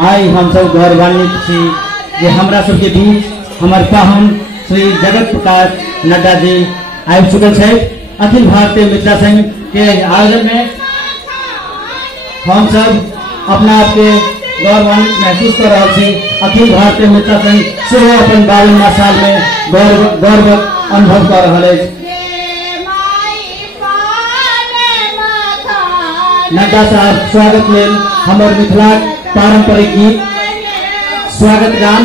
आई हम सब गौरवान्वित छी जे हमरा सबके बीच हमारे पाहुन श्री जगत प्रकाश नड्डा जी आबि चुकल है। अखिल भारतीय मिथिला संघ के आयोजन में हम सब अपना आप के गौरवान्वित महसूस कर रहा छी। अखिल भारतीय मिथिला संघ सेहो अपन 52वां साल में गौरव अनुभव कर रहा है। नड्डा साहब स्वागत लेल हमारे मिथिला पारंपरिक गीत स्वागत गान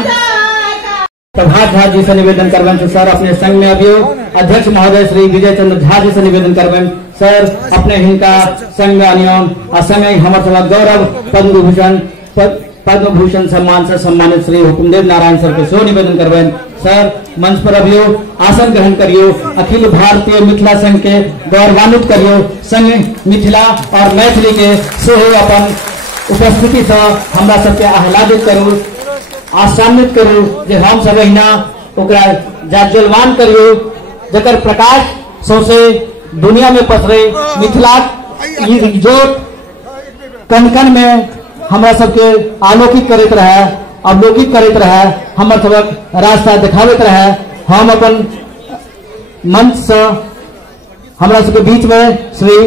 प्रभात झा जी से निवेदन करबन सर अपने संघ में अभियो। अध्यक्ष महोदय श्री विजय चंद्र झा जी से निवेदन करबन सर अपने हिंका संघ में अनियम आ संगे हमर सब गौरव पद्म भूषण सम्मान से सम्मानित श्री हुकुमदेव नारायण सर के सेहो निवेदन करबन सर मंच पर अभियो आसन ग्रहण करियो। अखिल भारतीय मिथिला संघ के गौरवान्वित करियो। संघ मिथिला और मैथिली के सेहो अपन उपस्थिति से हमरा सबके आह्लादित करू आसान्वित करू जे हम सब अहिना ओकरा जाज्वल्यमान करियो जकर प्रकाश सौसे दुनिया में पसरे। मिथिला जोत कन कन में हमरा सबके आलोकित करते रहे अवलोकित करते रहे हमर सबक रास्ता दिखावत रहे। हम अपन मंच से हमरा सबके बीच में श्री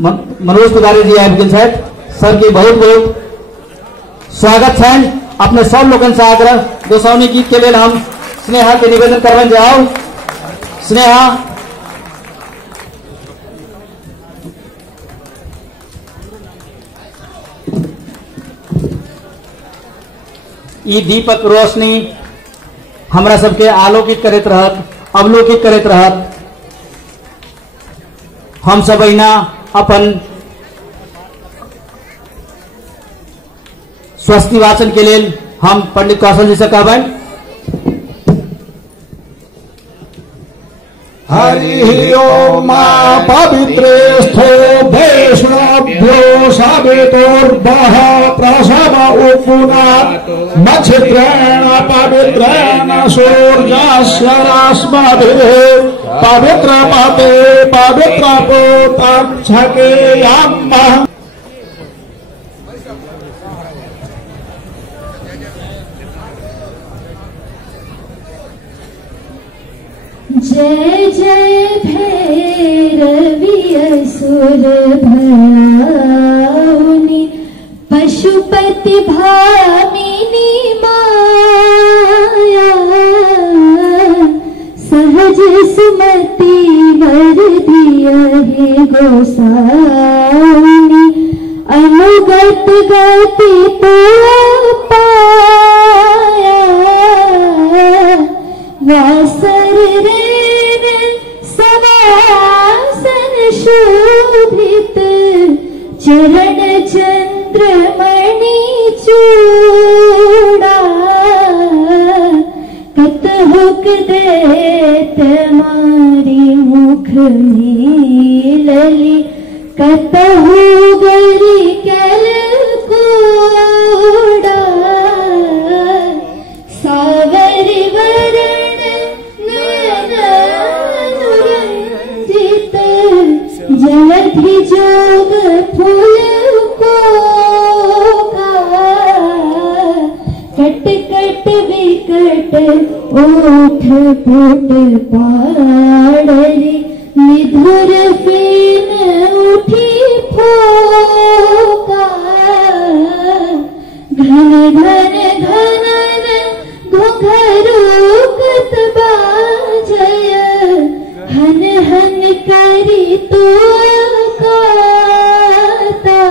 मनोज तिवारी जी आबि गेल छथि। सर के बहुत बहुत स्वागत है। अपने सब लोगन से आग्रह गोसाउनी गीत के लिए हम स्नेहा के निवेदन करबन जाओ। स्नेहा ई दीपक रोशनी हमरा सबके आलोकित करत रहत अवलोकित करत रहत। हम सब अहिना अपन स्वस्ति वाचन के लिए हम पंडित कौशल जी से कहबन। हरि ओम पवित्रेष्ठो वैष्णव्यो सावेतोर्वः प्रसव उपुनात् मच्छित्रेण पवित्रेण सूर्यस्य रश्मिभिः पवित्रमते पवित्रपूतं छकेयम्। जय जय भैरवी असुर भयाउनि पशुपति भामिनी माया सहज सुमति वर दियहि गोसाउनि अनुगत गति तो पाया वासर रेन सवासन शोभित चरण चंद्रमणि चूड़ा कतहुक देत मारी मुख मीलली कतहु गरी कैल कोड़ा सावरी वरण नयनानुरंजित जलधि जोग फूल कोका कट कट विकट ओठ पुट पाड़री निधुर फेन उठी फोका घन घन घनन घुघरूकत बाजय हन हन करी तो काता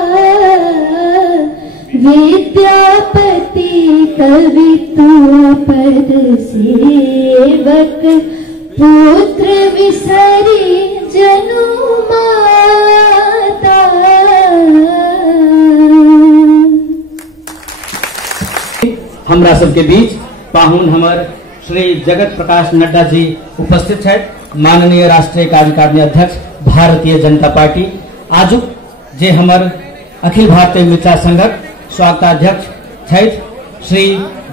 विद्यापति कवितु पद सेवक पुत्र विसरी जनु माता। हमरा सबके बीच पाहुन हमर श्री जगत प्रकाश नड्डा जी उपस्थित है। माननीय राष्ट्रीय कार्यकारिणी अध्यक्ष भारतीय जनता पार्टी आजुक जे हमर अखिल भारतीय मिथिला संघक स्वागताध्यक्ष है श्री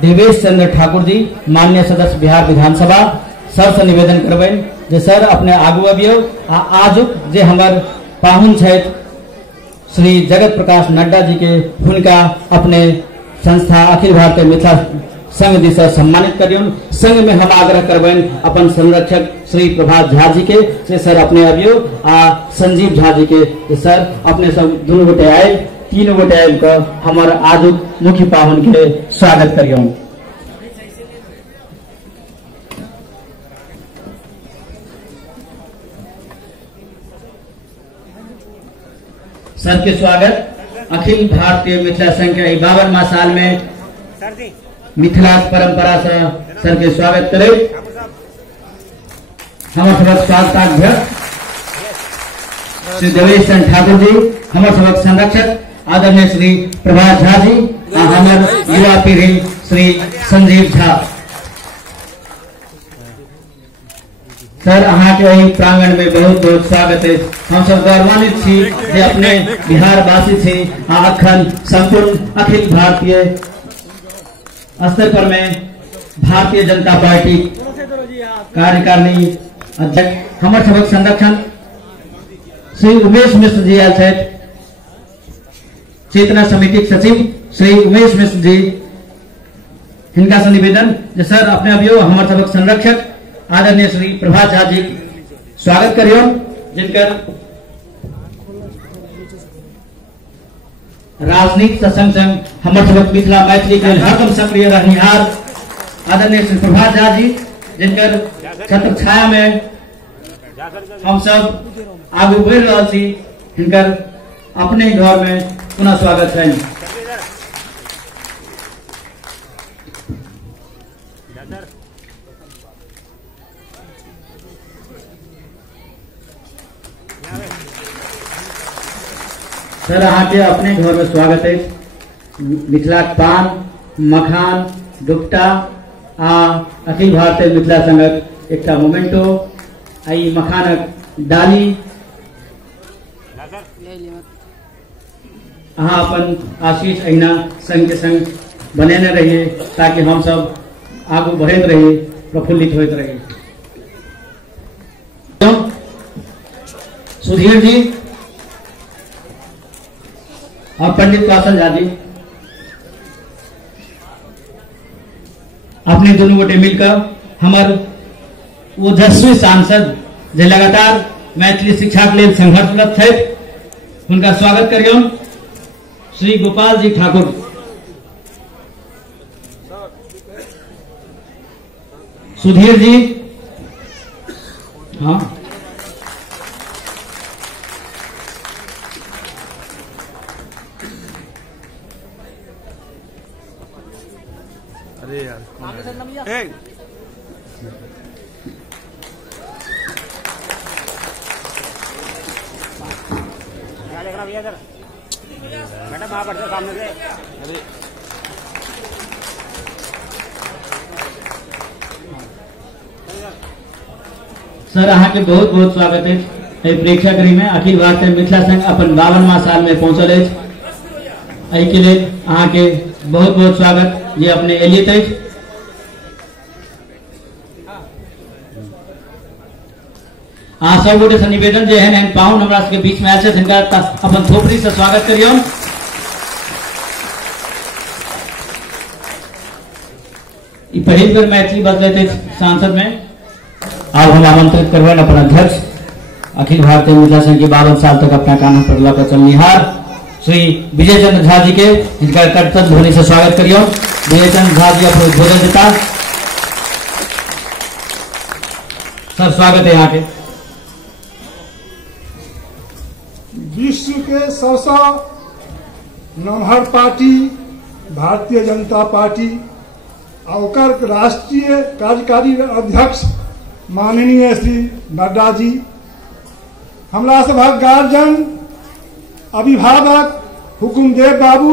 देवेश चंद्र ठाकुर जी माननीय सदस्य बिहार विधानसभा सर से निवेदन करबेन जे सर अपने आगू अबियो आजुक जे हमार पाहुन छथि श्री जगत प्रकाश नड्डा जी के हुनका अपने संस्था अखिल भारतीय मिथिला संघ दिशा सम्मानित करियौन। संघ में हम आग्रह करबैन अपन संरक्षक श्री प्रभात झा जी के से सर अपने अबियो संजीव झा जी के सर अपने सब दुनू गोटे आए तीनों गोटे आयल कर हमार आजुक मुख्य पाहुन के स्वागत करियौन। सर के स्वागत अखिल भारतीय मिथिला संघ के 52वां साल में मिथिला परंपरा से सर के स्वागत करे। हमारे सबक स्वागताध्यक्ष श्री देवेश चंद्र ठाकुर जी, हमारे सबक संरक्षक आदरणीय श्री प्रभात झा जी, हमारे युवा पीढ़ी श्री संजीव झा। सर अहाँ के प्रांगण में बहुत बहुत स्वागत है। हम सब गौरवान्वित छी जे अपने बिहार वासी छी अखन संपूर्ण अखिल भारतीय स्तर पर में भारतीय जनता पार्टी कार्यकारिणी अध्यक्ष हमारे सबक संरक्षण श्री उमेश मिश्र जी आयल छथि, चेतना समिति सचिव श्री उमेश मिश्र जी, हिनका से निवेदन जे सर अपने अभियो हमारे सबक संरक्षक आदरणीय श्री प्रभात झा जी स्वागत करियो, जिनकर राजनीति से संग संग हमारे सबक मिथिला मैथिली के हरदम सक्रिय रहनिहार आदरणीय श्री प्रभात झा जी, जिनकर छत्र छाया में हम सब आगू बढ़ रहा छी, हिनकर अपने घर में पुनः स्वागत है। सर अहाँ के अपने घर में स्वागत है। मिथिला पान मखान दुपटा अखिल भारतीय मिथिला संघक एक मोमेंटो आई मखानक डाली अहाँ अपन आशीष अहिना संग के संग बनेने रहिए ताकि हम सब आगू बढ़त रहिए, प्रफुल्लित होते रहिए। सुधीर जी और पंडित कौशल झा जी अपने दोनों गोटे मिलकर हमारे ओजस्वी सांसद जे लगातार मैथिली शिक्षा के लिए संघर्षरत थे, उनका स्वागत करियो श्री गोपाल जी ठाकुर। सुधीर जी हाँ अरे यार मैडम आप सामने से अरे सर अहाँ के बहुत बहुत स्वागत है। प्रेक्षक में अखिल भारतीय मिथिला संघ अपन 52वां साल में पहुंचल है, के लिए अहाँ के बहुत बहुत स्वागत ये अपने एलिए थे। सब गोटे से निवेदन जे है पाहुन हमरा के बीच में आए जिनका अपन थोपड़ी से स्वागत करियो। पहली बार मैथिली बदले थे सांसद में। अब हम आमंत्रित करबन अपन अध्यक्ष अखिल भारतीय मिथिला संघ के 52 साल तक अपना कानून पर लकर चलनिहार श्री विजय चंद्र झा जी के, जिनका कर्तव्य ध्वनि से स्वागत करियो। विजय चंद्र झा जी अपने उद्बोधन देता। सर स्वागत है यहाँ के। विश्व के सबसे नमहर पार्टी भारतीय जनता पार्टी और राष्ट्रीय कार्यकारी अध्यक्ष माननीय श्री नड्डा जी, हमरा सभक गार्जियन अभिभावक हुकुमदेव बाबू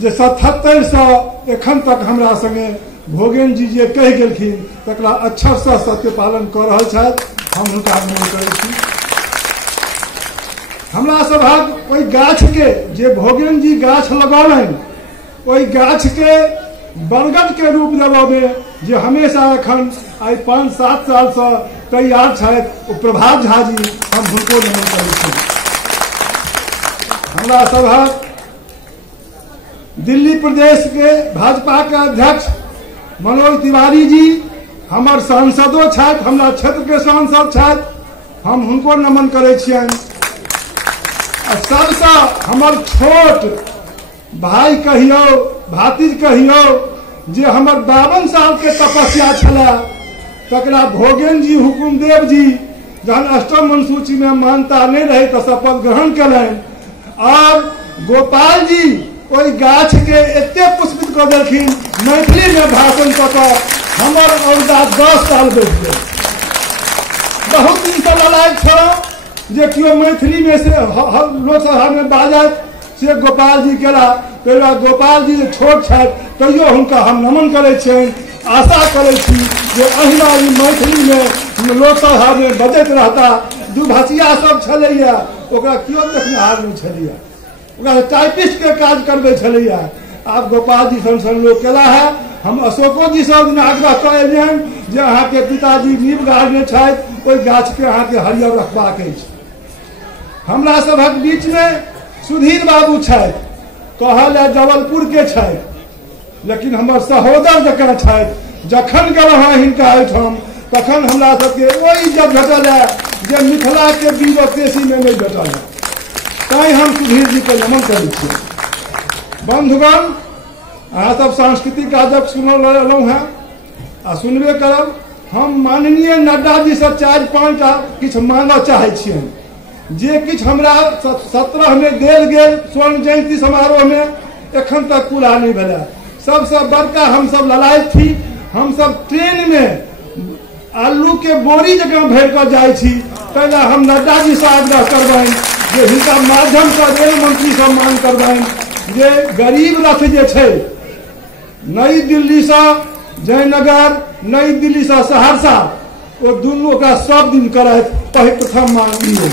जे 77 से एखन तक हमरा संगे भोगेन जी जे कह गेलखिन तकरा अक्षर से सत्य पालन कर रहल छथि, हम हुनका अभिनंदन करै छी। हमरा सभक ओहि गाछ के जे भोगेन जी गाछ लगौलनि ओहि गाछ के बरगद के रूप देबऽ में जे हमेशा एखन आई 5-7 साल से तैयार छथि प्रभात झा जी, हम हुनको नमन करै छी। हमरा सभक दिल्ली प्रदेश के भाजपा के अध्यक्ष मनोज तिवारी जी हमर सांसदो छथि, हमरा क्षेत्र के सांसद छथि, हम हुनको नमन करै छियनि। सबसे हमर छोट भाई कहियो, भातिज कहियो, जे हमर 52 साल के तपस्या छला, तकरा भोगेन जी हुकुमदेव जी जहन अष्टम अनुसूची में मान्यता नहीं रहे तो शपथ ग्रहण कलनि और गोपाल जी ओई गाछ के एते पुष्पित कर देलखिन, मैथिली में भाषण कऽ कऽ हमर औरदा 10 साल बैठ गेल। बहुत दिन से लड़ाई छल जे केओ मैथिली में से लोकसभा में बाजत, से गोपाल जी केला। तैया गोपाल जी छोट छथि तैयो हुनका हम नमन करै छियनि। आशा करै छी जे अहिना ई मैथिली में लोकसभा में बजैत रहता। दुभसिया सब छलैया, ओकरा केओ देखनिहार नहीं छलैया, ओकरा टाइपिस्ट के काज करबे छलैया। आब गोपाल जी सन लोग केला है। हम अशोको जी सब दिन आग्रह करेलियनि जे अहाँ के पिताजी नींव गाड़ने छथि, ओहि गाछ के अहाँ के हरियर रखबाक अछि। हमरा सभक बीच में सुधीर बाबू छथि, कहल है जबलपुर के छथि, लेकिन हमर सहोदर जकाँ छथि। जखन गेलहुँ हिनका एहिठाम तखन हमरा सबके ओहि इज्जत भेटल है जे मिथिला के ब्यूरोक्रेसी में नहीं भेटल है। तैं हम सुधीर जी के नमन करै छियै। बंधुगण, अहाँ सब सांस्कृतिक काजक सुनल रहलहुँ हैं आ सुनबे करब। हम माननीय नड्डा जी से 4-5 टा किछु मांगऽ चाहै छियनि, जे किछु हमरा 17 में देल गेल स्वर्ण जयंती समारोह में एखन तक पूरा नहीं भेलै। सबसे बड़का हम सब ललायत थी। हम सब ट्रेन में आलू के बोरी जगह भर कर जाय छी। पहले हम नड्डा जी से आग्रह करबनि जे हिनका माध्यम से रेल मंत्री से मांग करबनि जे गरीब रथ जे छै, नई दिल्ली से जयनगर, नई दिल्ली से सहरसा, वो दुनू ओकरा सब दिन करथि। प्रथम मांग ई अछि।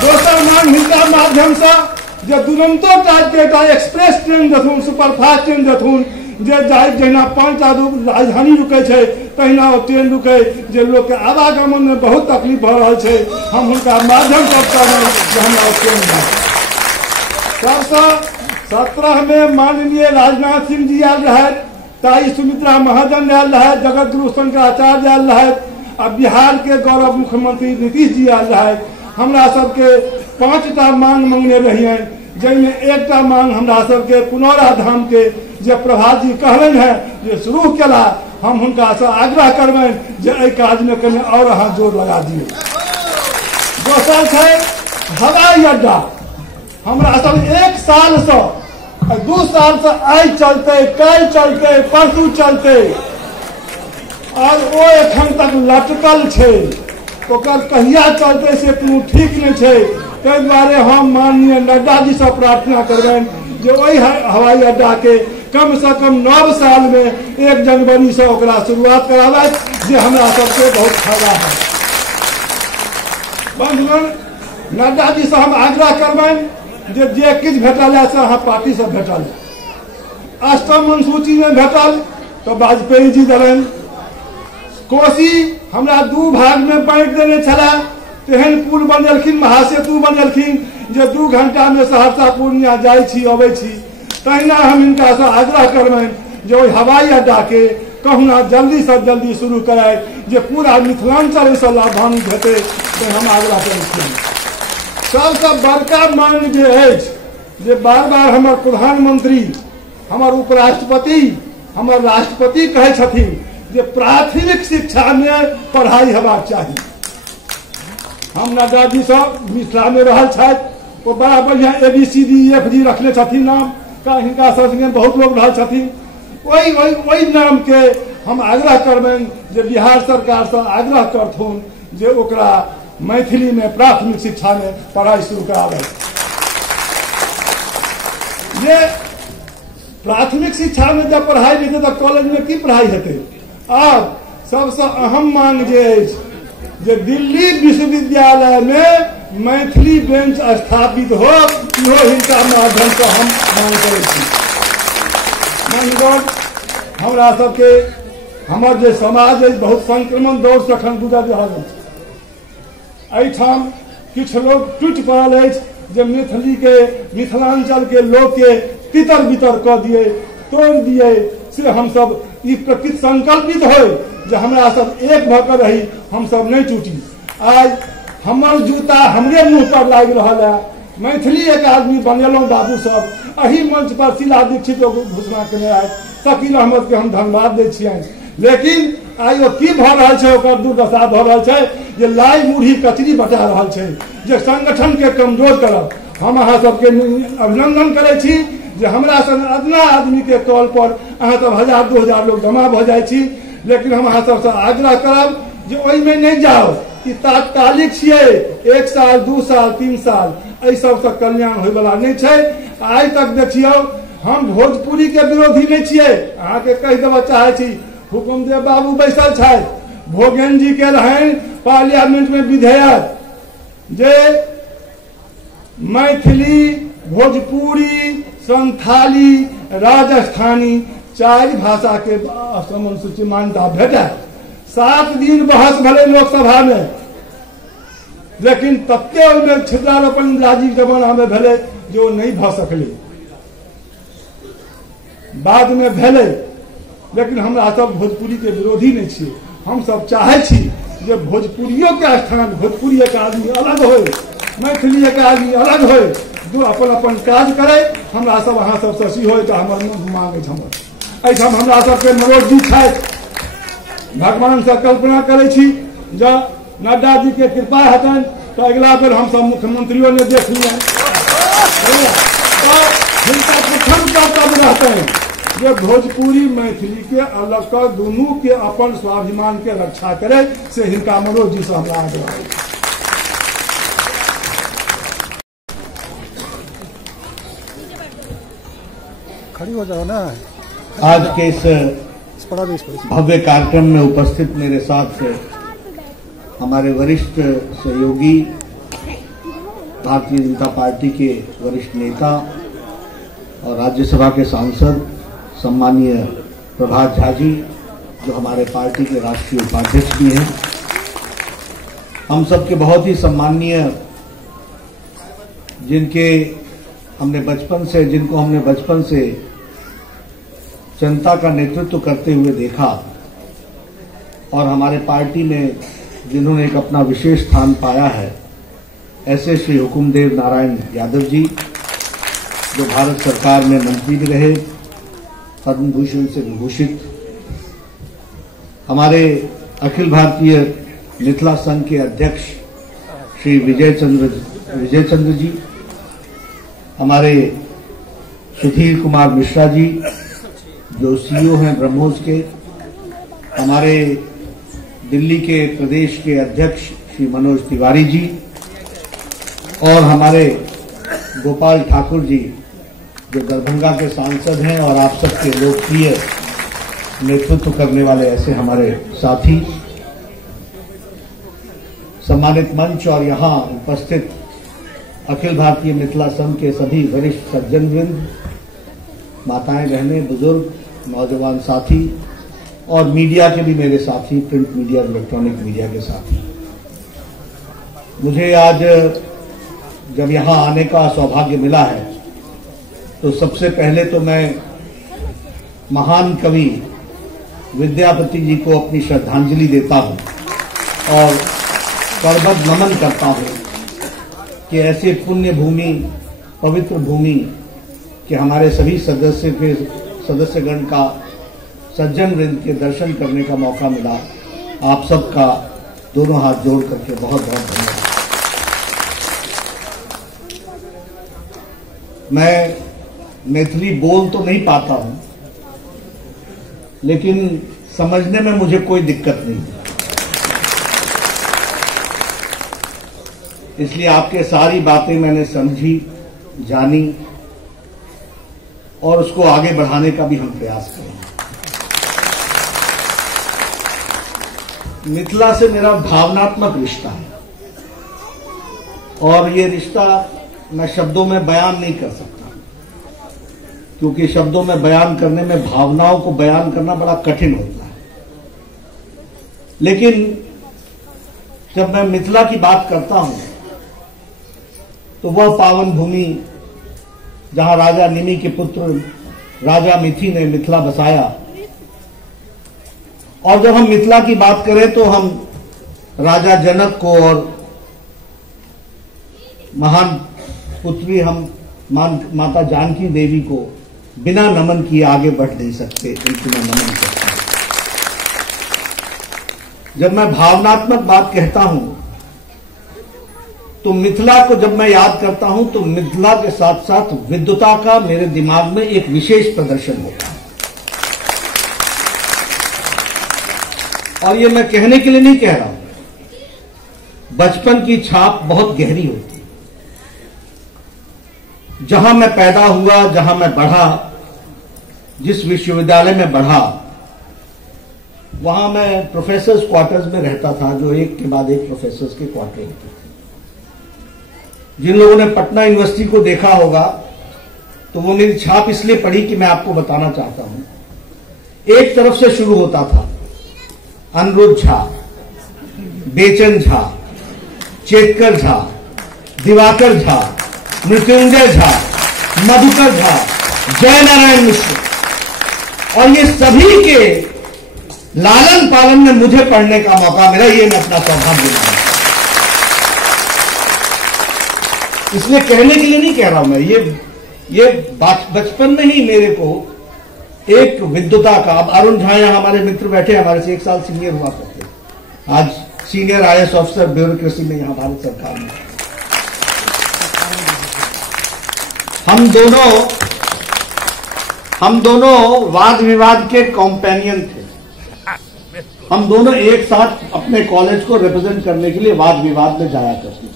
दोसर मांग हिनका माध्यम से जे दुरंतो टाइप के एकटा एक्सप्रेस ट्रेन देथुन, सुपरफास्ट ट्रेन देथुन, जे जाय जहिना 5 राजधानी रुकै छै तहिना ओ ट्रेन रुकै, जे लोग के आवागमन में बहुत तकलीफ भऽ रहल छै। हम हुनका माध्यम से कहबनि जे हमरा ओ ट्रेन देथुन। सबसे 17 में माननीय राजनाथ सिंह जी आयल रहथि, ताई सुमित्रा महाजन आयल रहथि, जगत गुरु शंकराचार्य आयल रहथि, आ बिहार के गौरव मुख्यमंत्री नीतीश जी आयल रहथि। हमरा सबके 5 टा मांग मंगने रहिए, जिनमें एकटा मांग हमरा सबके पुनौरा धाम के जे प्रभात जी कहलन है जे शुरू केला, हम हुनका से आग्रह करबनि जे एहि काज में कने और अहाँ जोर लगा दियौ। दोसर छै हवाई अड्डा। हमरा सब 1 साल से 2 साल से आई चलते, कल चलते, परसू चलते, और वो एखन तक लटकल छै। ओकर कहिया चलते से कोनो ठीक नहीं छै। ताहि दुआरे हम माननीय नड्डा जी से प्रार्थना करबनि जे ओहि हवाई अड्डा के कम से कम 9 साल में 1 जनवरी से ओकरा शुरुआत कराबथि, जे हमरा सबके बहुत फायदा है। बंधुगण, नड्डा जी से हम आग्रह करबनि जे किछु भेटल है से अहाँ पार्टी से भेटल। अष्टम अनुसूची में भेटल तो वाजपेयी जी देलनि। कोसी हमरा 2 भाग में बांटि देने छला, तेहन पुल बनेलखिन, महासेतु बनेलखिन जे 2 घंटा में सहरसा पूर्णिया जाइ छी अबै छी। तहिना हम हिनका से आग्रह करबनि जे ओहि हवाई अड्डा के कहुना जल्दी से जल्दी शुरू कराय, जे पूरा मिथिलांचल से लाभान्वित हेतै। तो हम आग्रह करै छी। सबसे बड़का मांग जे अछि जे बार बार हमर प्रधानमंत्री, हमर उपराष्ट्रपति, हमर राष्ट्रपति कहै छथिन जे प्राथमिक शिक्षा में पढ़ाई हेबाक चाही। हम नड्डा जी सब मिथिला में रहल छथि, वो बड़ा बढ़िया ABCDEFG रखने छथिन नाम का, हिनका संगे बहुत लोग रहल छथिन। वही नाम के हम आग्रह करबनि जे बिहार सरकार से आग्रह करथुन जे ओकरा मैथिली में प्राथमिक शिक्षा में पढ़ाई शुरू कराबे। ये प्राथमिक शिक्षा में जब पढ़ाई हेतै तो कॉलेज में की पढ़ाई हेतै। अब सबसे अहम मांग जे अछि जे दिल्ली विश्वविद्यालय में मैथिली बेंच स्थापित हो, इहो हिनका माध्यम से हम मांग करै छी। हमरा सबके हमर जे समाज अछि बहुत संक्रमण दौर से अखन गुजर रहल अछि। एहिठाम किछु लोग टूटि पड़ल अछि जे मैथिली के मिथिलांचल के लोग के तितर बितर कऽ दिए, तोड़ दिए। से हम सब ई प्रकृति संकल्पित हो जे हमरा सब एक भऽ कऽ रही, हम सब नहीं टूटी। आज हमर जूता हमरे मुंह पर लागि रहल है। मैथिली एक आदमी बनेलहुँ बाबू सब, एही मंच पर शीला दीक्षित घोषणा केने है, शकील अहमद के हम धन्यवाद दै छियनि। लेकिन आई की भऽ रहल छै, ओकर दुर्दशा भऽ रहल छै जे लाई मुढ़ी कचरी बटा रहल छै, जे संगठन के कमजोर करब। हम अहाँ सबके अभिनंदन करै छी जे हमरा सन अदना आदमी के कॉल पर अहाँ सब 1000-2000 लोग जमा भऽ जाइ छी। लेकिन हम अहाँ सबसे आग्रह करब जे ओहिमे नहीं जाओ, ई तात्कालिक छियै, 1 साल 2 साल 3 साल एहि सबसे कल्याण होय वाला नहीं छै। आइ तक देखियौ हम भोजपुरी के विरोधी नहीं छियै, अहाँ के कहि देबऽ चाहे छी। हुकुमदेव बाबू बैसल छथि, भोगेन जी के रहनि पार्लियामेंट में विधेयक जे मैथिली, भोजपुरी, संथाली, राजस्थानी 4 भाषा के अनुसूची मान्यता भेटै। 7 दिन बहस भेलै लोकसभा में, लेकिन तत्ते ओहिमे छिद्रारोपण राजीव जमाना में भेलै जे ओ नहीं भऽ सकलै, बाद में भेलै। लेकिन हमरा सब भोजपुरी के विरोधी नहीं छियै। हम सब चाहे छी जे भोजपुरियों के स्थान, भोजपुरी एक आदमी अलग होय, मैथिली एक आदमी अलग होय, जो अपन अपन काज करे। हमरा सब अहाँ सब शशि होय तो हमर मुँह मांगे हमर एहिठाम हमरा सबके मनोज जी छथि। भगवान से कल्पना करे छी जँ नड्डा जी के कृपा हेतनि तो अगला बेर हम सब मुख्यमंत्रियों ने देख लिया। हिनका प्रथम कर्तव्य रहते जे भोजपुरी मैथिली के अलग कर, दोनों के अपन स्वाभिमान के रक्षा करे। से हिनका मनोज जी से हमरा आग्रह है। खड़ी हो जाओ ना। आज के इस भव्य कार्यक्रम में उपस्थित मेरे साथ हमारे वरिष्ठ सहयोगी, भारतीय जनता पार्टी के वरिष्ठ नेता और राज्यसभा के सांसद सम्मानीय प्रभात झा जी, जो हमारे पार्टी के राष्ट्रीय उपाध्यक्ष भी हैं। हम सबके बहुत ही सम्माननीय, जिनको हमने बचपन से जनता का नेतृत्व करते हुए देखा और हमारे पार्टी में जिन्होंने एक अपना विशेष स्थान पाया है, ऐसे श्री हुकुमदेव नारायण यादव जी, जो भारत सरकार में मंत्री भी रहे, पद्म भूषण से विभूषित। हमारे अखिल भारतीय मिथिला संघ के अध्यक्ष श्री विजय चंद्र जी, हमारे सुधीर कुमार मिश्रा जी जो सीईओ हैं ब्रह्मोस के, हमारे दिल्ली के प्रदेश के अध्यक्ष श्री मनोज तिवारी जी और हमारे गोपाल ठाकुर जी जो दरभंगा के सांसद हैं और आप सबके लोकप्रिय नेतृत्व करने वाले ऐसे हमारे साथी, सम्मानित मंच और यहाँ उपस्थित अखिल भारतीय मिथिला संघ के सभी वरिष्ठ सज्जनवृंद, माताएं, बहनें, बुजुर्ग, नौजवान साथी और मीडिया के भी मेरे साथी, प्रिंट मीडिया, इलेक्ट्रॉनिक मीडिया के साथी। मुझे आज जब यहाँ आने का सौभाग्य मिला है तो सबसे पहले तो मैं महान कवि विद्यापति जी को अपनी श्रद्धांजलि देता हूँ और करबद्ध नमन करता हूँ कि ऐसे पुण्य भूमि, पवित्र भूमि के हमारे सभी सदस्यगण का, सज्जन वृंद के दर्शन करने का मौका मिला। आप सबका दोनों हाथ जोड़ करके बहुत बहुत धन्यवाद। मैं मैथिली बोल तो नहीं पाता हूं, लेकिन समझने में मुझे कोई दिक्कत नहीं है। इसलिए आपके सारी बातें मैंने समझी, जानी और उसको आगे बढ़ाने का भी हम प्रयास करेंगे। मिथिला से मेरा भावनात्मक रिश्ता है और ये रिश्ता मैं शब्दों में बयान नहीं कर सकता, क्योंकि शब्दों में बयान करने में भावनाओं को बयान करना बड़ा कठिन होता है। लेकिन जब मैं मिथिला की बात करता हूं तो वह पावन भूमि जहां राजा निमि के पुत्र राजा मिथि ने मिथिला बसाया, और जब हम मिथिला की बात करें तो हम राजा जनक को और महान पुत्री हम माता जानकी देवी को बिना नमन किए आगे बढ़ नहीं सकते, उनको मैं नमन करता हूं। जब मैं भावनात्मक बात कहता हूं तो मिथिला को जब मैं याद करता हूं तो मिथिला के साथ साथ विद्वता का मेरे दिमाग में एक विशेष प्रदर्शन होता है। और ये मैं कहने के लिए नहीं कह रहा हूं, बचपन की छाप बहुत गहरी होती है। जहां मैं पैदा हुआ, जहां मैं बढ़ा, जिस विश्वविद्यालय में बढ़ा, वहां मैं प्रोफेसर्स क्वार्टर्स में रहता था, जो एक के बाद एक प्रोफेसर्स के क्वार्टर होते थे। जिन लोगों ने पटना यूनिवर्सिटी को देखा होगा तो वो मेरी छाप इसलिए पड़ी कि मैं आपको बताना चाहता हूं। एक तरफ से शुरू होता था अनिरुद्ध झा, बेचन झा, चेतकर झा, दिवाकर झा, मृत्युंजय झा, मधुकर झा, जय नारायण मिश्र, और ये सभी के लालन पालन में मुझे पढ़ने का मौका मिला। ये मैं अपना सौभाग्य मानता हूं। इसलिए कहने के लिए नहीं कह रहा हूं मैं, ये बचपन में ही मेरे को एक विद्वता का, अब अरुण झा यहां हमारे मित्र बैठे, हमारे से 1 साल सीनियर हुआ करते, आज सीनियर IAS ऑफिसर ब्यूरोक्रेसी में यहां भारत सरकार में। हम दोनों वाद विवाद के कॉम्पेनियन थे। हम दोनों एक साथ अपने कॉलेज को रिप्रेजेंट करने के लिए वाद विवाद में जाया करते थे,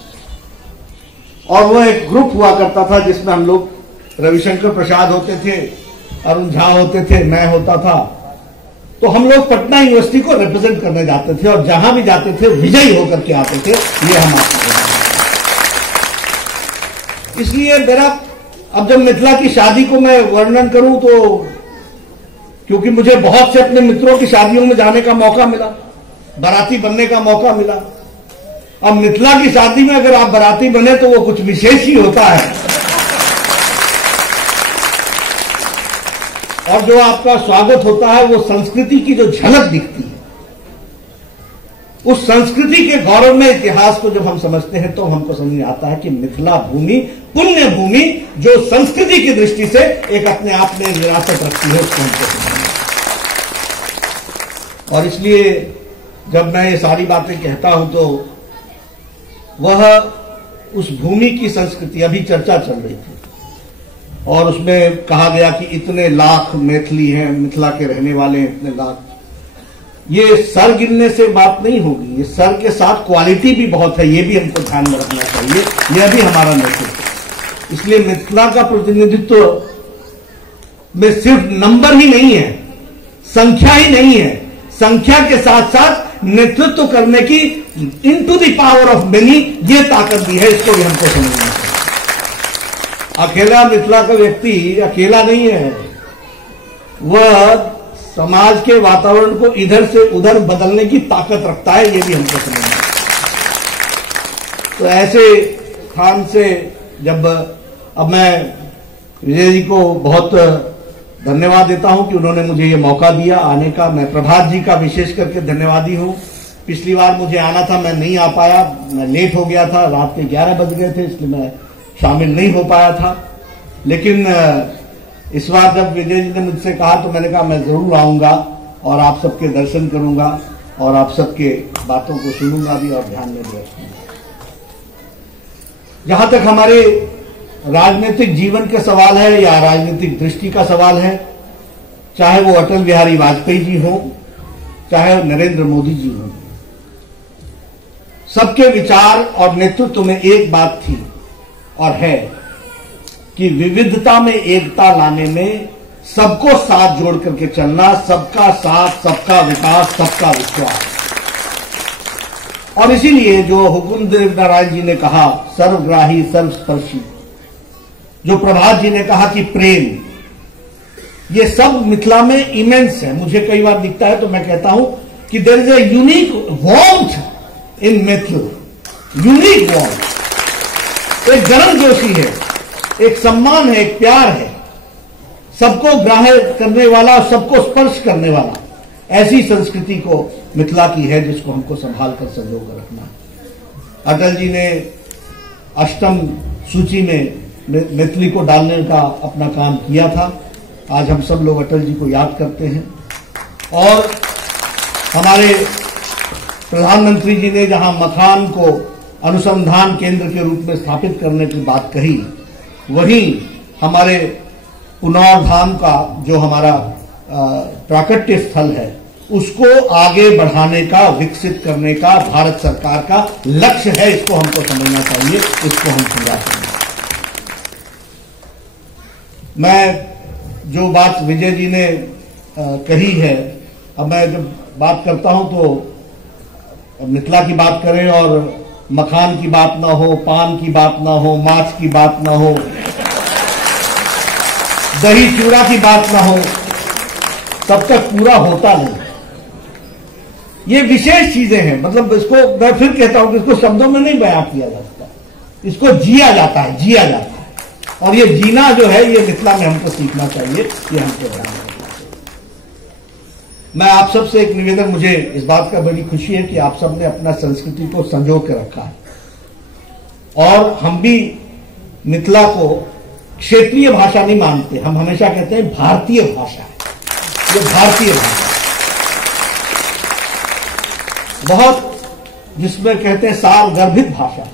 और वो एक ग्रुप हुआ करता था जिसमें हम लोग, रविशंकर प्रसाद होते थे, अरुण झा होते थे, मैं होता था। तो हम लोग पटना यूनिवर्सिटी को रिप्रेजेंट करने जाते थे, और जहां भी जाते थे विजयी होकर के आते थे। ये हम इसलिए मेरा, अब जब मिथिला की शादी को मैं वर्णन करूं तो, क्योंकि मुझे बहुत से अपने मित्रों की शादियों में जाने का मौका मिला, बाराती बनने का मौका मिला। अब मिथिला की शादी में अगर आप बाराती बने तो वो कुछ विशेष ही होता है, और जो आपका स्वागत होता है वो संस्कृति की जो झलक दिखती है, उस संस्कृति के गौरव में इतिहास को जब हम समझते हैं तो हमको समझ में आता है कि मिथिला भूमि पुण्य भूमि जो संस्कृति की दृष्टि से एक अपने आप में विरासत रखती है, उसको हमको समझना। और इसलिए जब मैं ये सारी बातें कहता हूं तो वह उस भूमि की संस्कृति, अभी चर्चा चल रही थी और उसमें कहा गया कि इतने लाख मैथिली हैं, मिथिला के रहने वाले हैं इतने लाख। ये सर गिनने से बात नहीं होगी, ये सर के साथ क्वालिटी भी बहुत है, ये भी हमको ध्यान में रखना चाहिए। यह भी हमारा नेतृत्व है। इसलिए मिथिला का प्रतिनिधित्व में सिर्फ नंबर ही नहीं है, संख्या ही नहीं है, संख्या के साथ साथ नेतृत्व करने की into the power of many ये ताकत भी है, इसको भी हमको समझना चाहिए। अकेला मिथिला का व्यक्ति अकेला नहीं है, वह समाज के वातावरण को इधर से उधर बदलने की ताकत रखता है, ये भी हमको समझना है। तो ऐसे स्थान से जब, अब मैं विजय जी को बहुत धन्यवाद देता हूं कि उन्होंने मुझे ये मौका दिया आने का। मैं प्रभात जी का विशेष करके धन्यवादी हूं। पिछली बार मुझे आना था, मैं नहीं आ पाया, मैं लेट हो गया था, रात के 11 बज गए थे, इसलिए मैं शामिल नहीं हो पाया था। लेकिन इस बार जब विजय जी ने मुझसे कहा तो मैंने कहा मैं जरूर आऊंगा और आप सबके दर्शन करूंगा और आप सबके बातों को सुनूंगा भी और ध्यान में भी रखूंगा। जहां तक हमारे राजनीतिक जीवन के सवाल है या राजनीतिक दृष्टि का सवाल है, चाहे वो अटल बिहारी वाजपेयी जी हो, चाहे नरेंद्र मोदी जी हो, सबके विचार और नेतृत्व में एक बात थी और है कि विविधता में एकता लाने में सबको साथ जोड़ करके चलना, सबका साथ, सबका विकास, सबका विश्वास। और इसीलिए जो हुकुमदेव नारायण जी ने कहा सर्वग्राही सर्वस्पर्शी, जो प्रभात जी ने कहा कि प्रेम, ये सब मिथिला में इमेंस है। मुझे कई बार दिखता है तो मैं कहता हूं कि there is a unique warmth in Maithil, unique warmth, एक गर्मजोशी है, एक सम्मान है, एक प्यार है, सबको ग्राह्य करने वाला, सबको स्पर्श करने वाला, ऐसी संस्कृति को मिथिला की है जिसको हमको संभाल कर संजो कर रखना है। अटल जी ने अष्टम सूची में मैथिली को डालने का अपना काम किया था। आज हम सब लोग अटल जी को याद करते हैं। और हमारे प्रधानमंत्री जी ने जहां मखान को अनुसंधान केंद्र के रूप में स्थापित करने की बात कही, वहीं हमारे पुनौर धाम का जो हमारा प्राकट्य स्थल है उसको आगे बढ़ाने का, विकसित करने का भारत सरकार का लक्ष्य है। इसको हमको समझना चाहिए, इसको हम पूरा करेंगे। मैं जो बात विजय जी ने कही है, अब मैं जब बात करता हूं तो मिथिला की बात करें और मखान की बात ना हो, पान की बात ना हो, माछ की बात ना हो, दही चूड़ा की बात ना हो, तब तक पूरा होता नहीं। ये विशेष चीजें हैं, मतलब इसको मैं फिर कहता हूं कि इसको शब्दों में नहीं बयां किया जा सकता, इसको जिया जाता है, जिया जाता है। और ये जीना जो है ये मिथिला में हमको सीखना चाहिए, ये हमको ध्यान रखना चाहिए। मैं आप सबसे एक निवेदन, मुझे इस बात का बड़ी खुशी है कि आप सबने अपना संस्कृति को संजो के रखा है। और हम भी मिथिला को क्षेत्रीय भाषा नहीं मानते, हम हमेशा कहते हैं भारतीय भाषा है, ये भारतीय भाषा बहुत, जिसमें कहते हैं सारगर्भित भाषा,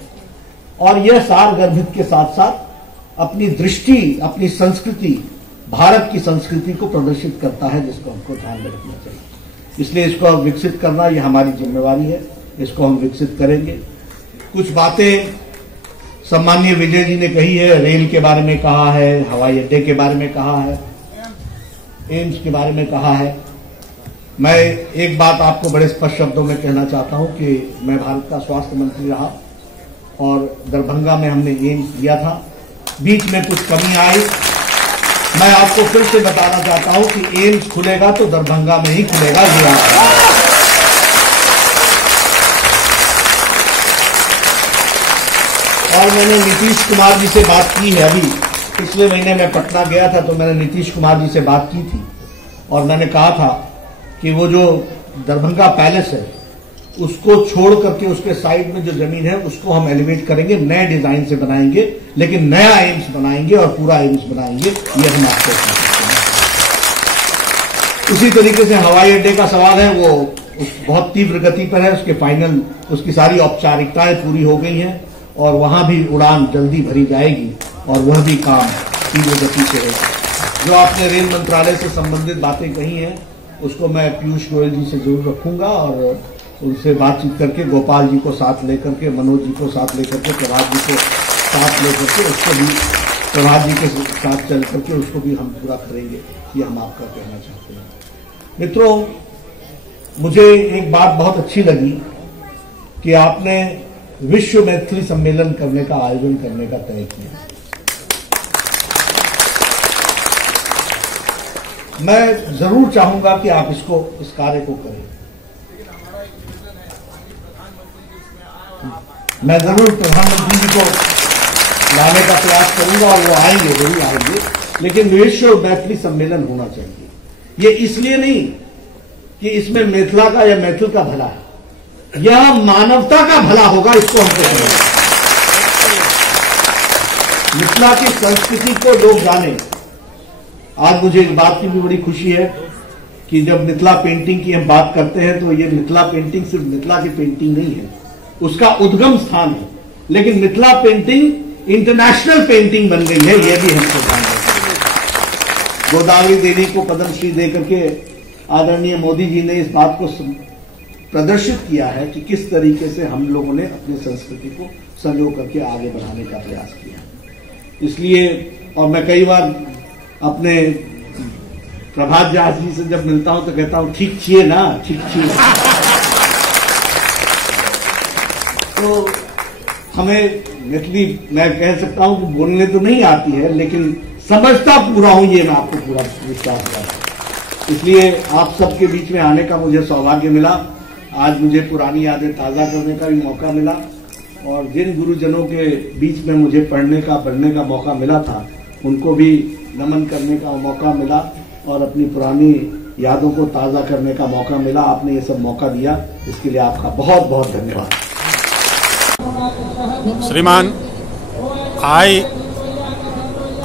और यह सारगर्भित के साथ साथ अपनी दृष्टि, अपनी संस्कृति, भारत की संस्कृति को प्रदर्शित करता है, जिसको हमको ध्यान रखना चाहिए। इसलिए इसको विकसित करना ये हमारी जिम्मेवारी है, इसको हम विकसित करेंगे। कुछ बातें सम्माननीय विजय जी ने कही है, रेल के बारे में कहा है, हवाई अड्डे के बारे में कहा है, एम्स के बारे में कहा है। मैं एक बात आपको बड़े स्पष्ट शब्दों में कहना चाहता हूं कि मैं भारत का स्वास्थ्य मंत्री रहा और दरभंगा में हमने एम्स दिया था, बीच में कुछ कमी आई। मैं आपको फिर से बताना चाहता हूं कि एम्स खुलेगा तो दरभंगा में ही खुलेगा, ये और मैंने नीतीश कुमार जी से बात की है। अभी पिछले महीने मैं पटना गया था तो मैंने नीतीश कुमार जी से बात की थी और मैंने कहा था कि वो जो दरभंगा पैलेस है उसको छोड़ करके उसके साइड में जो जमीन है उसको हम एलिवेट करेंगे, नए डिजाइन से बनाएंगे, लेकिन नया एम्स बनाएंगे और पूरा एम्स बनाएंगे, ये हम आपको उसी तरीके से हवाई अड्डे का सवाल है, वो बहुत तीव्र गति पर है, उसके फाइनल, उसकी सारी औपचारिकताएं पूरी हो गई हैं और वहां भी उड़ान जल्दी भरी जाएगी और वह भी काम तीव्र गति से होगा। जो आपने रेल मंत्रालय से संबंधित बातें कही हैं उसको मैं पीयूष गोयल जी से जरूर रखूंगा और उनसे बातचीत करके गोपाल जी को साथ लेकर के, मनोज जी को साथ लेकर के, प्रभात जी को साथ लेकर के, उसको भी प्रभात जी के साथ चल करके उसको भी हम पूरा करेंगे, ये हम आपका कहना चाहते हैं। मित्रों, मुझे एक बात बहुत अच्छी लगी कि आपने विश्व मैथिली सम्मेलन करने का, आयोजन करने का तय किया। मैं जरूर चाहूंगा कि आप इस कार्य को करें। मैं जरूर प्रधानमंत्री जी को लाने का प्रयास करूंगा और वो आएंगे, जरूर आएंगे, लेकिन विश्व मैथिली सम्मेलन होना चाहिए। ये इसलिए नहीं कि इसमें मिथिला का या मैथिल का भला है, यह मानवता का भला होगा, इसको हमको समझना। मिथिला की संस्कृति को लोग जाने। आज मुझे इस बात की भी बड़ी खुशी है कि जब मिथिला पेंटिंग की हम बात करते हैं तो ये मिथिला पेंटिंग सिर्फ मिथिला की पेंटिंग नहीं है, उसका उद्गम स्थान है, लेकिन मिथिला पेंटिंग इंटरनेशनल पेंटिंग बन गई है, यह भी हमको ध्यान रखना है। गोदावरी देवी को पद्मश्री देकर के आदरणीय मोदी जी ने इस बात को प्रदर्शित किया है कि किस तरीके से हम लोगों ने अपनी संस्कृति को संजो करके आगे बढ़ाने का प्रयास किया। इसलिए, और मैं कई बार अपने प्रभात व्यास जी से जब मिलता हूं तो कहता हूं ठीक छिए ना, ठीक छिए। तो हमें मैथिली, मैं कह सकता हूं कि बोलने तो नहीं आती है, लेकिन समझता पूरा हूं, ये मैं आपको पूरा विश्वास करता हूं। इसलिए आप सबके बीच में आने का मुझे सौभाग्य मिला। आज मुझे पुरानी यादें ताज़ा करने का भी मौका मिला और जिन गुरुजनों के बीच में मुझे पढ़ने का बढ़ने का मौका मिला था उनको भी नमन करने का मौका मिला और अपनी पुरानी यादों को ताज़ा करने का मौका मिला। आपने ये सब मौका दिया, इसके लिए आपका बहुत बहुत धन्यवाद। श्रीमान आई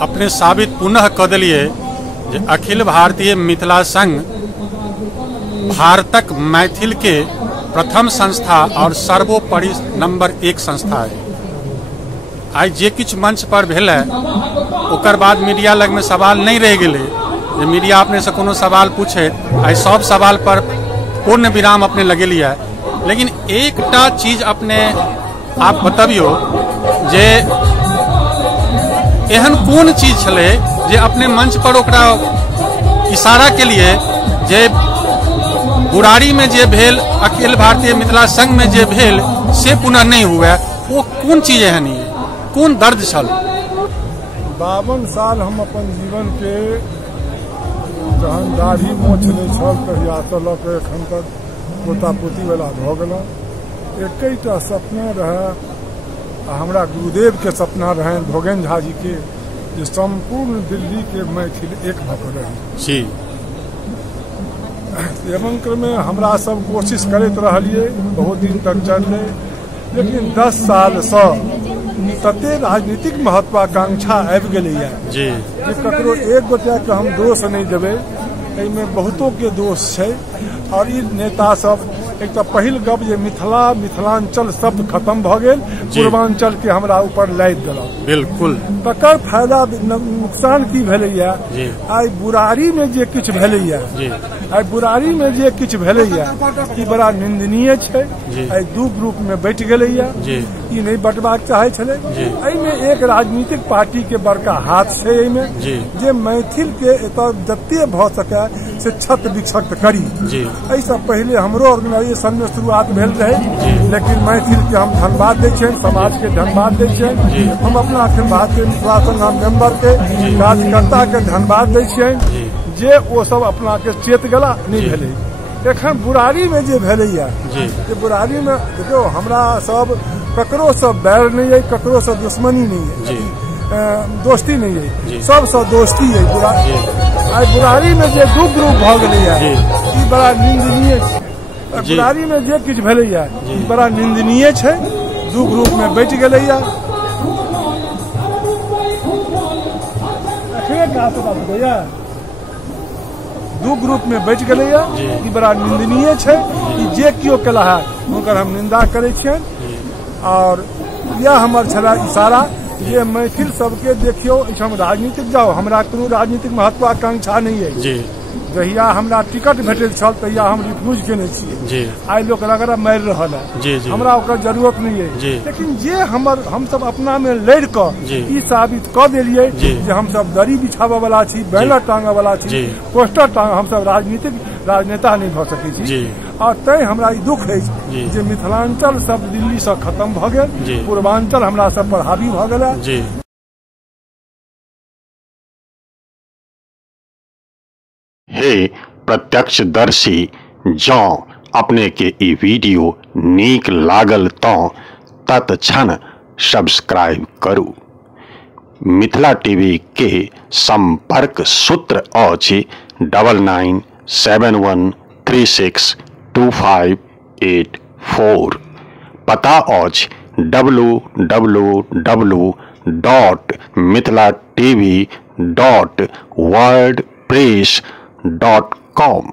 अपने साबित पुनः क दिलिए जे अखिल भारतीय मिथिला संघ भारतक मैथिल के प्रथम संस्था और सर्वोपरि नंबर 1 संस्था है। आई जे किछ मंच पर भेल ओकर बाद मीडिया लग में सवाल नहीं रह गए। जे मीडिया अपने से कोनो सवाल पूछे आई सब सवाल पर पूर्ण विराम अपने लगे लिया है। लेकिन एकटा चीज अपने आप बतबियो जे एहन कोन चीज छले जे अपने मंच पर ओकरा इशारा के लिए जे बुराड़ी में जे भेल अखिल भारतीय मिथिला संघ में जे भेल से पुनः नहीं हुआ, वो कौन चीज एहन है, कौन दर्द छल? 52 साल हम अपन जीवन के जहन दाढ़ी मोछ नहीं छल तहिया से लऽ के एखन तक पोता पोती वाला भऽ गेलहुँ। एकटा सपना रहे, हमरा गुरुदेव के सपना रहे भोगेन झा जी के, जे संपूर्ण दिल्ली के मैथिल एक भऽ के रही जी। एवं क्रम में हमरा सब कोशिश करते रहिए, बहुत दिन तक चलले। लेकिन 10 साल से तते राजनीतिक महत्वाकांक्षा आबि गेलैया जी जे ककरो एक गोटा के हम दोष नहीं देवे, एहिमे बहुतों के दोष छै। और ई नेता सब एक तो पहिल गप जे मिथिलांचल शब्द खत्म भ गेल, पूर्वांचल के हमरा ऊपर लादि देलक। बिल्कुल तकर फायदा नुकसान की भेलैया, आई बुराड़ी में जे किछु भेलैया, आई बुराड़ी में जे किछु भेलैया ई बड़ा निंदनीय छै। आई 2 ग्रुप में बैठ गेलैया, ई नहीं बंटबाक चाहे छले। एहिमे एक राजनीतिक पार्टी के बड़का हाथ छै एहिमे, जे मैथिल के एतऽ जते भ सके से छत विक्षत करी। एहिसँ पहले हमरो ऑर्गेनाइजेशन में शुरुआत भेल रहे, लेकिन मैथिल के हम धन्यवाद दै छियनि, समाज के धन्यवाद दै छियनि, हम अपना अखिल भारतीय मिथिला संघ मेंबर के कार्यकर्ता के धन्यवाद दै छियनि जे ओ सब अपना के चेत गेला नहीं भेलै। एखन बुराड़ी में जे भेलैया, जे बुराड़ी में देखियो हमरा सब ककरो से बैर नहीं है, ककरो से दुश्मनी नहीं है, दोस्ती नहीं है, सबसे दोस्ती है। आई बुराड़ी में जे 2 ग्रुप भ गेलैया ई बड़ा निंदनीय छै। बुराड़ी में जे किछु भेलैया ई बड़ा निंदनीय छै। 2 ग्रुप में बैठ गेलैया, एखने कहा से बात भैया 2 ग्रुप में बैठ गेलैया, ई बड़ा निंदनीय छै। ई जे कियो केला है हुनकर हम निंदा करै छियनि। और यह हमर छला इशारा जे मैथिल सबके देखियो, हम राजनीतिक जाओ, हमरा कोनो राजनीतिक महत्वाकांक्षा नहीं है। जहिया हमरा टिकट भेटल छल तहिया हम रिफ्यूज केने छियै। आई लोग रगड़ा मारि रहल है, हमरा ओकर जरूरत नहीं है। लेकिन जे हम सब अपना में लड़ क ई साबित क देलिए जे हम सब दरी बिछावे वाला छी, बैनर टांगे वाला छी, पोस्टर टांग, हम सब राजनेता नहीं भ सकै छी। और तै हमरा ई दुख है जे मिथिलांचल सब दिल्ली से खत्म भ गेल, पूर्वांचल हमरा सब पर हावी भ गेल। हे प्रत्यक्षदर्शी, जँ अपने के ई वीडियो नीक लागल तऽ तत्क्षण सब्सक्राइब करू। मिथिला टीवी के संपर्क सूत्र अछि 9971362584। पता अछि www.mithilatv.wordpress.com।